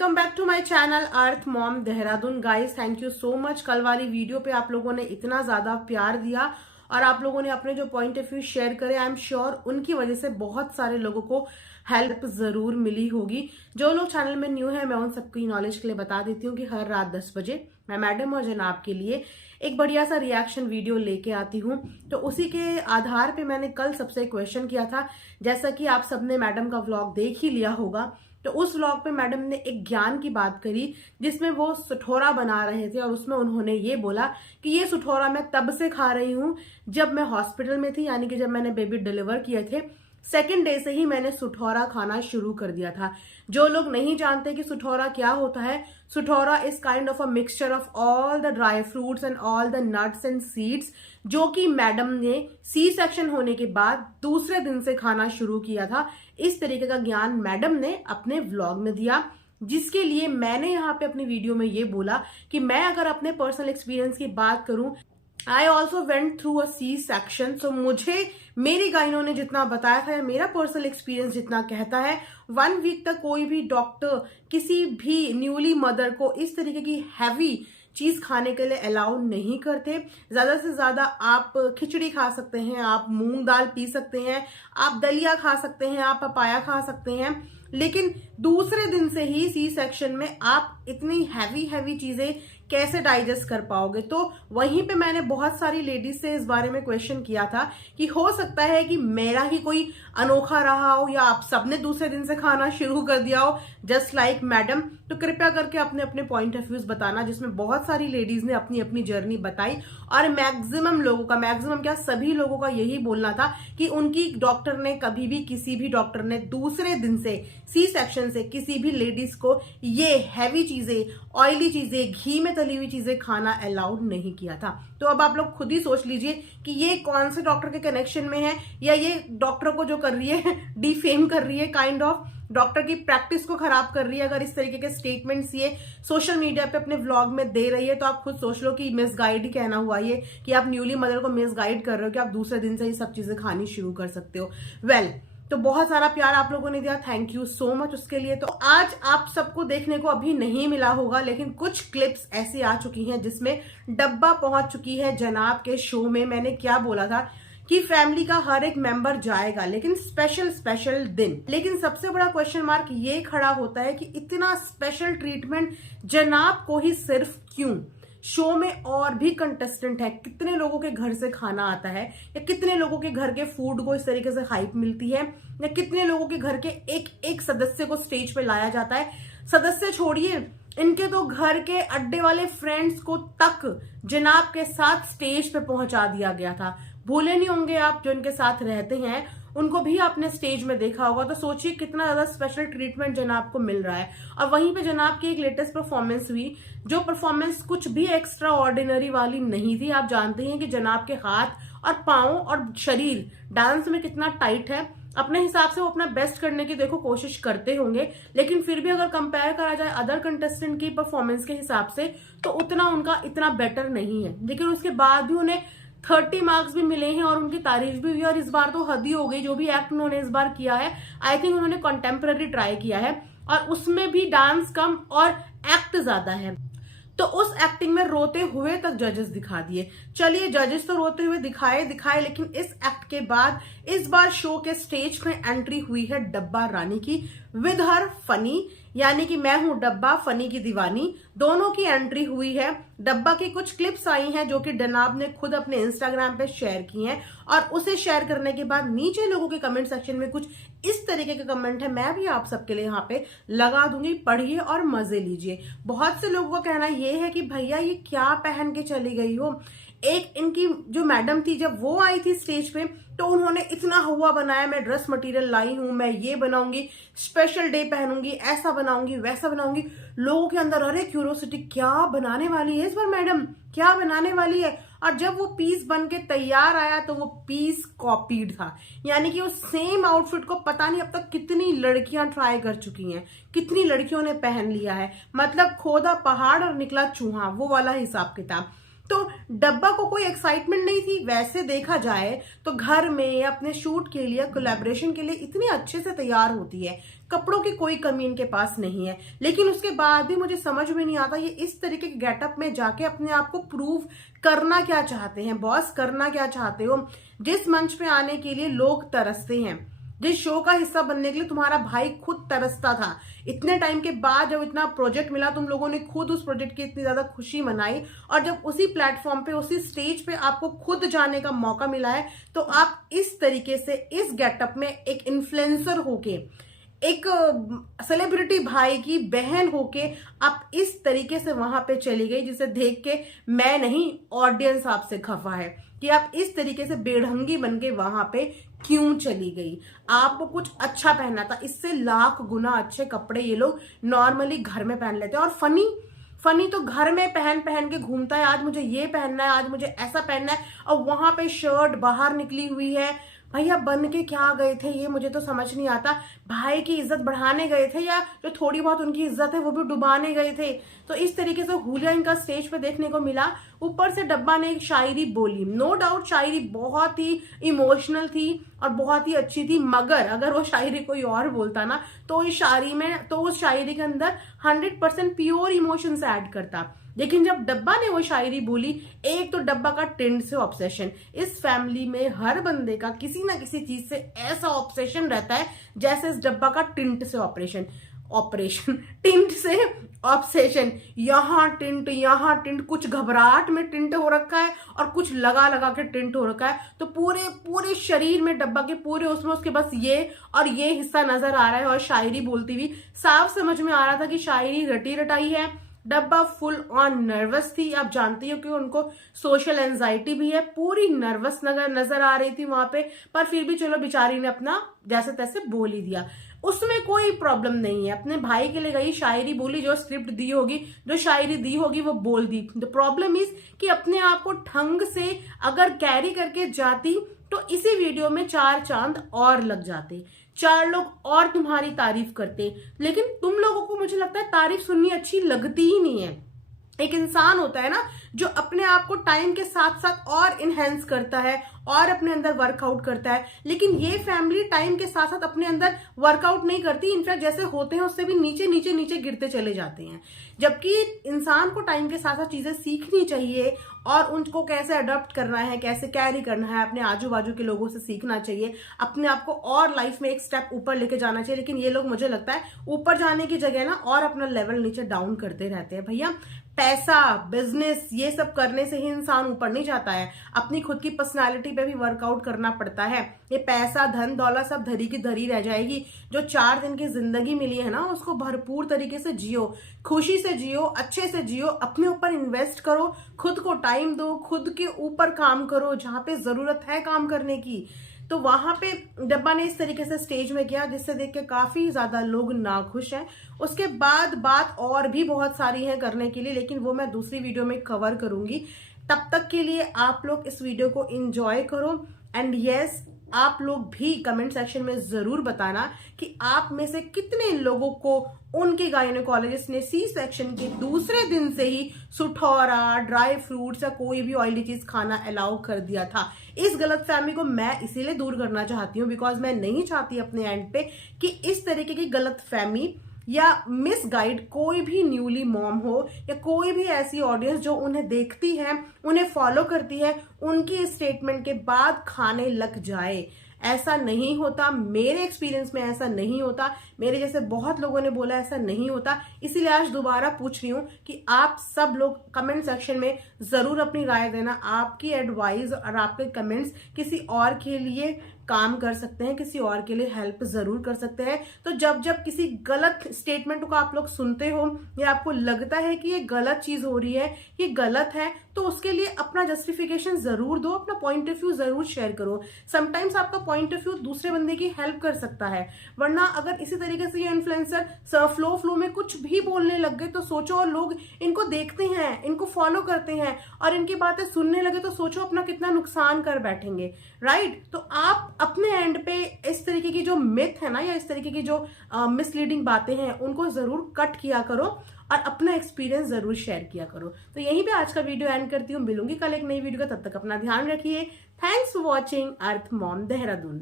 Welcome back to my channel earth mom Dehradun. Guys thank you so much. कल वाली video पे आप लोगों ने इतना ज्यादा प्यार दिया और आप लोगों ने अपने जो पॉइंट ऑफ व्यू शेयर करे, आई एम श्योर उनकी वजह से बहुत सारे लोगों को हेल्प जरूर मिली होगी। जो लोग चैनल में न्यू है, मैं उन सबकी नॉलेज के लिए बता देती हूँ कि हर रात 10 बजे मैं मैडम और जनाब के लिए एक बढ़िया सा रिएक्शन वीडियो लेके आती हूँ। तो उसी के आधार पे मैंने कल सबसे क्वेश्चन किया था, जैसा कि आप सबने मैडम का व्लॉग देख ही लिया होगा। तो उस व्लॉग पे मैडम ने एक ज्ञान की बात करी जिसमें वो सुठौरा बना रहे थे और उसमें उन्होंने ये बोला कि ये सुठौरा मैं तब से खा रही हूँ जब मैं हॉस्पिटल में थी, यानी कि जब मैंने बेबी डिलीवर किए थे, सेकेंड डे से ही मैंने सुठौरा खाना शुरू कर दिया था। जो लोग नहीं जानते कि सुठौरा क्या होता है, suthaura is kind of a mixture of all the dry fruits and all the nuts and seeds, जो कि मैडम ने सी सेक्शन होने के बाद दूसरे दिन से खाना शुरू किया था। इस तरीके का ज्ञान मैडम ने अपने व्लॉग में दिया, जिसके लिए मैंने यहाँ पे अपनी वीडियो में ये बोला कि मैं अगर अपने पर्सनल एक्सपीरियंस की बात करूं, I also went through a C section. So मुझे मेरी गाइनों ने जितना बताया था या मेरा पर्सनल एक्सपीरियंस जितना कहता है, 1 वीक तक कोई भी डॉक्टर किसी भी न्यूली मदर को इस तरीके की हैवी चीज खाने के लिए अलाउ नहीं करते। ज्यादा से ज्यादा आप खिचड़ी खा सकते हैं, आप मूंग दाल पी सकते हैं, आप दलिया खा सकते हैं, आप पपाया खा सकते हैं, लेकिन दूसरे दिन से ही सी सेक्शन में आप इतनी हैवी चीजें कैसे डाइजेस्ट कर पाओगे। तो वहीं पे मैंने बहुत सारी लेडीज से इस बारे में क्वेश्चन किया था कि हो सकता है कि मेरा ही कोई अनोखा रहा हो या आप सबने दूसरे दिन से खाना शुरू कर दिया हो जस्ट लाइक मैडम। तो कृपया करके अपने अपने पॉइंट ऑफ व्यूज बताना, जिसमें बहुत सारी लेडीज ने अपनी अपनी जर्नी बताई और मैक्सिमम लोगों का, मैक्सिमम क्या सभी लोगों का यही बोलना था कि उनकी डॉक्टर ने कभी भी, किसी भी डॉक्टर ने दूसरे दिन से सी सेक्शन से किसी भी लेडीज को ये हैवी चीजें, ऑयली चीजें, घी में तली हुई चीजें खाना अलाउड नहीं किया था। तो अब आप लोग खुद ही सोच लीजिए कि ये कौन से डॉक्टर के कनेक्शन में है, या ये डॉक्टर को जो कर रही है डिफेम कर रही है, काइंड ऑफ डॉक्टर की प्रैक्टिस को खराब कर रही है। अगर इस तरीके के स्टेटमेंट्स ये सोशल मीडिया पे अपने व्लॉग में दे रही है, तो आप खुद सोच लो कि मिसगाइड ही कहना हुआ ये, कि आप न्यूली मदर को मिसगाइड कर रहे हो कि आप दूसरे दिन से ही सब चीजें खानी शुरू कर सकते हो। तो बहुत सारा प्यार आप लोगों ने दिया, थैंक यू सो मच उसके लिए। तो आज आप सबको देखने को अभी नहीं मिला होगा, लेकिन कुछ क्लिप्स ऐसी आ चुकी हैं जिसमें डब्बा पहुंच चुकी है जनाब के शो में। मैंने क्या बोला था कि फैमिली का हर एक मेंबर जाएगा, लेकिन स्पेशल दिन। लेकिन सबसे बड़ा क्वेश्चन मार्क ये खड़ा होता है कि इतना स्पेशल ट्रीटमेंट जनाब को ही सिर्फ क्यों? शो में और भी कंटेस्टेंट है, कितने लोगों के घर से खाना आता है, या कितने लोगों के घर के फूड को इस तरीके से हाइप मिलती है, या कितने लोगों के घर के एक एक सदस्य को स्टेज पे लाया जाता है। सदस्य छोड़िए, इनके तो घर के अड्डे वाले फ्रेंड्स को तक जनाब के साथ स्टेज पे पहुंचा दिया गया था। भूले नहीं होंगे आप, जो इनके साथ रहते हैं उनको भी आपने स्टेज में देखा होगा। तो सोचिए कितना ज्यादा स्पेशल ट्रीटमेंट जनाब को मिल रहा है। और वहीं पे जनाब की एक लेटेस्ट परफॉर्मेंस हुई, जो परफॉर्मेंस कुछ भी एक्स्ट्रा ऑर्डिनरी वाली नहीं थी। आप जानते हैं कि जनाब के हाथ और पांव और शरीर डांस में कितना टाइट है। अपने हिसाब से वो अपना बेस्ट करने की देखो कोशिश करते होंगे, लेकिन फिर भी अगर कंपेयर करा जाए अदर कंटेस्टेंट की परफॉर्मेंस के हिसाब से, तो उतना उनका इतना बेटर नहीं है। लेकिन उसके बाद भी उन्हें 30 मार्क्स भी मिले हैं और उनकी तारीफ भी हुई। और इस बार तो हद ही हो गई, जो भी एक्ट उन्होंने इस बार किया है, आई थिंक उन्होंने कंटेम्प्रेरी ट्राई किया है और उसमें भी डांस कम और एक्ट ज्यादा है। तो उस एक्टिंग में रोते हुए तक जजेस दिखा दिए। चलिए, जजेस तो रोते हुए दिखाए, लेकिन इस एक्ट के बाद इस बार शो के स्टेज में एंट्री हुई है डब्बा रानी की विद हर फनी, यानी कि मैं हूं डब्बा, फनी की दीवानी, दोनों की एंट्री हुई है। डब्बा की कुछ क्लिप्स आई हैं जो कि जनाब ने खुद अपने इंस्टाग्राम पे शेयर की हैं, और उसे शेयर करने के बाद नीचे लोगों के कमेंट सेक्शन में कुछ इस तरीके के कमेंट है, मैं भी आप सबके लिए यहाँ पे लगा दूंगी, पढ़िए और मजे लीजिए। बहुत से लोगों का कहना ये है कि भैया ये क्या पहन के चली गई हो। एक इनकी जो मैडम थी, जब वो आई थी स्टेज पे तो उन्होंने इतना हुआ बनाया, मैं ड्रेस मटेरियल लाई हूं, मैं ये बनाऊंगी, स्पेशल डे पहनूंगी, ऐसा बनाऊंगी, वैसा बनाऊंगी। लोगों के अंदर अरे क्यूरियोसिटी, क्या बनाने वाली है इस बार मैडम, क्या बनाने वाली है। और जब वो पीस बन के तैयार आया तो वो पीस कॉपीड था, यानी कि उस सेम आउटफिट को पता नहीं अब तक कितनी लड़कियां ट्राई कर चुकी हैं, कितनी लड़कियों ने पहन लिया है। मतलब खोदा पहाड़ और निकला चूहा, वो वाला हिसाब किताब। तो डब्बा को कोई एक्साइटमेंट नहीं थी। वैसे देखा जाए तो घर में अपने शूट के लिए, कोलैबोरेशन के लिए इतने अच्छे से तैयार होती है, कपड़ों की कोई कमी इनके पास नहीं है, लेकिन उसके बाद भी मुझे समझ में नहीं आता ये इस तरीके के गेटअप में जाके अपने आप को प्रूव करना क्या चाहते हैं। बॉस, करना क्या चाहते हो? जिस मंच पे आने के लिए लोग तरसते हैं, जिस शो का हिस्सा बनने के लिए तुम्हारा भाई खुद तरसता था, इतने टाइम के बाद जब इतना प्रोजेक्ट मिला, तुम लोगों ने खुद उस प्रोजेक्ट की इतनी ज्यादा खुशी मनाई, और जब उसी प्लेटफॉर्म पे, उसी स्टेज पे आपको खुद जाने का मौका मिला है, तो आप इस तरीके से, इस गेटअप में, एक इन्फ्लुएंसर होके, एक सेलिब्रिटी भाई की बहन होके आप इस तरीके से वहां पे चली गई, जिसे देख के मैं नहीं, ऑडियंस आपसे खफा है कि आप इस तरीके से बेढंगी बन के वहां पे क्यों चली गई। आपको कुछ अच्छा पहनना था, इससे लाख गुना अच्छे कपड़े ये लोग नॉर्मली घर में पहन लेते हैं। और फनी तो घर में पहन पहन के घूमता है, आज मुझे ये पहनना है, आज मुझे ऐसा पहनना है, और वहां पे शर्ट बाहर निकली हुई है। भैया बन के क्या गए थे ये मुझे तो समझ नहीं आता। भाई की इज्जत बढ़ाने गए थे या जो थोड़ी बहुत उनकी इज्जत है वो भी डुबाने गए थे? तो इस तरीके से हुलिया इनका स्टेज पे देखने को मिला। ऊपर से डब्बा ने एक शायरी बोली, नो डाउट शायरी बहुत ही इमोशनल थी और बहुत ही अच्छी थी, मगर अगर वो शायरी कोई और बोलता ना तो इस शायरी में, तो उस शायरी के अंदर 100% प्योर इमोशंस ऐड करता। लेकिन जब डब्बा ने वो शायरी बोली, एक तो डब्बा का टिंट से ऑब्सेशन, इस फैमिली में हर बंदे का किसी ना किसी चीज से ऐसा ऑब्सेशन रहता है जैसे इस डब्बा का टिंट से ऑपरेशन टिंट से ऑब्सेशन, यहाँ टिंट, कुछ घबराहट में टिंट हो रखा है और कुछ लगा लगा के टिंट हो रखा है। तो पूरे पूरे शरीर में डब्बा के पूरे उसमें उसके बस ये और ये हिस्सा नजर आ रहा है, और शायरी बोलती हुई साफ समझ में आ रहा था कि शायरी रटी रटाई है। डब्बा फुल ऑन नर्वस थी। आप जानती हो कि उनको सोशल एंजाइटी भी है, पूरी नर्वस नजर आ रही थी वहां पे, पर फिर भी चलो बेचारी ने अपना जैसे तैसे बोल ही दिया, उसमें कोई प्रॉब्लम नहीं है। अपने भाई के लिए गई, शायरी बोली, जो स्क्रिप्ट दी होगी, जो शायरी दी होगी वो बोल दी। द प्रॉब्लम इज कि अपने आप को ढंग से अगर कैरी करके जाती तो इसी वीडियो में 4 चांद और लग जाते, 4 लोग और तुम्हारी तारीफ करते। लेकिन तुम लोगों को मुझे लगता है तारीफ सुननी अच्छी लगती ही नहीं है। एक इंसान होता है ना जो अपने आप को टाइम के साथ साथ और इनहेंस करता है और अपने अंदर वर्कआउट करता है, लेकिन ये फैमिली टाइम के साथ साथ अपने अंदर वर्कआउट नहीं करती, इनफैक्ट जैसे होते हैं उससे भी नीचे नीचे नीचे गिरते चले जाते हैं। जबकि इंसान को टाइम के साथ साथ चीजें सीखनी चाहिए और उनको कैसे अडॉप्ट करना है, कैसे कैरी करना है, अपने आजू बाजू के लोगों से सीखना चाहिए, अपने आप को और लाइफ में एक स्टेप ऊपर लेके जाना चाहिए। लेकिन ये लोग मुझे लगता है ऊपर जाने की जगह ना और अपना लेवल नीचे डाउन करते रहते हैं। भैया पैसा, बिजनेस, ये सब करने से ही इंसान ऊपर नहीं जाता है, अपनी खुद की पर्सनालिटी पे भी वर्कआउट करना पड़ता है। ये पैसा, धन दौलत सब धरी की धरी रह जाएगी। जो 4 दिन की जिंदगी मिली है ना, उसको भरपूर तरीके से जियो, खुशी से जियो, अच्छे से जियो, अपने ऊपर इन्वेस्ट करो, खुद को टाइम दो, खुद के ऊपर काम करो जहां पे जरूरत है काम करने की। तो वहां पे डब्बा ने इस तरीके से स्टेज में किया जिससे देख के काफी ज्यादा लोग नाखुश हैं। उसके बाद बात और भी बहुत सारी है करने के लिए, लेकिन वो मैं दूसरी वीडियो में कवर करूंगी। तब तक के लिए आप लोग इस वीडियो को एंजॉय करो। एंड यस, आप लोग भी कमेंट सेक्शन में जरूर बताना कि आप में से कितने लोगों को उनके गायनेकोलॉजिस्ट ने सी सेक्शन के दूसरे दिन से ही सुठौरा, ड्राई फ्रूट्स या कोई भी ऑयली चीज खाना अलाउ कर दिया था। इस गलतफहमी को मैं इसीलिए दूर करना चाहती हूँ बिकॉज मैं नहीं चाहती अपने एंड पे कि इस तरीके की गलतफहमी या मिस गाइड कोई भी न्यूली मॉम हो या कोई भी ऐसी ऑडियंस जो उन्हें देखती है, उन्हें फॉलो करती है, उनकी स्टेटमेंट के बाद खाने लग जाए। ऐसा नहीं होता, मेरे एक्सपीरियंस में ऐसा नहीं होता, मेरे जैसे बहुत लोगों ने बोला ऐसा नहीं होता। इसीलिए आज दोबारा पूछ रही हूँ कि आप सब लोग कमेंट सेक्शन में जरूर अपनी राय देना। आपकी एडवाइस और आपके कमेंट्स किसी और के लिए काम कर सकते हैं, किसी और के लिए हेल्प जरूर कर सकते हैं। तो जब जब किसी गलत स्टेटमेंट को आप लोग सुनते हो या आपको लगता है कि ये गलत चीज हो रही है, ये गलत है, तो उसके लिए अपना जस्टिफिकेशन जरूर दो, अपना पॉइंट ऑफ व्यू जरूर शेयर करो। समटाइम्स आपका पॉइंट ऑफ व्यू दूसरे बंदे की हेल्प कर सकता है, वरना अगर इसी तरीके से ये इन्फ्लुएंसर फ्लो में कुछ भी बोलने लग गए तो सोचो, और लोग इनको देखते हैं, इनको फॉलो करते हैं और इनकी बातें सुनने लगे तो सोचो अपना कितना नुकसान कर बैठेंगे, राइट। तो आप अपने एंड पे इस तरीके की जो मिथ है ना, या इस तरीके की जो मिसलीडिंग बातें हैं, उनको जरूर कट किया करो और अपना एक्सपीरियंस जरूर शेयर किया करो। तो यहीं पे आज का वीडियो एंड करती हूँ, मिलूंगी कल एक नई वीडियो का, तब तक अपना ध्यान रखिए। Thanks for watching earth mom Dehradun.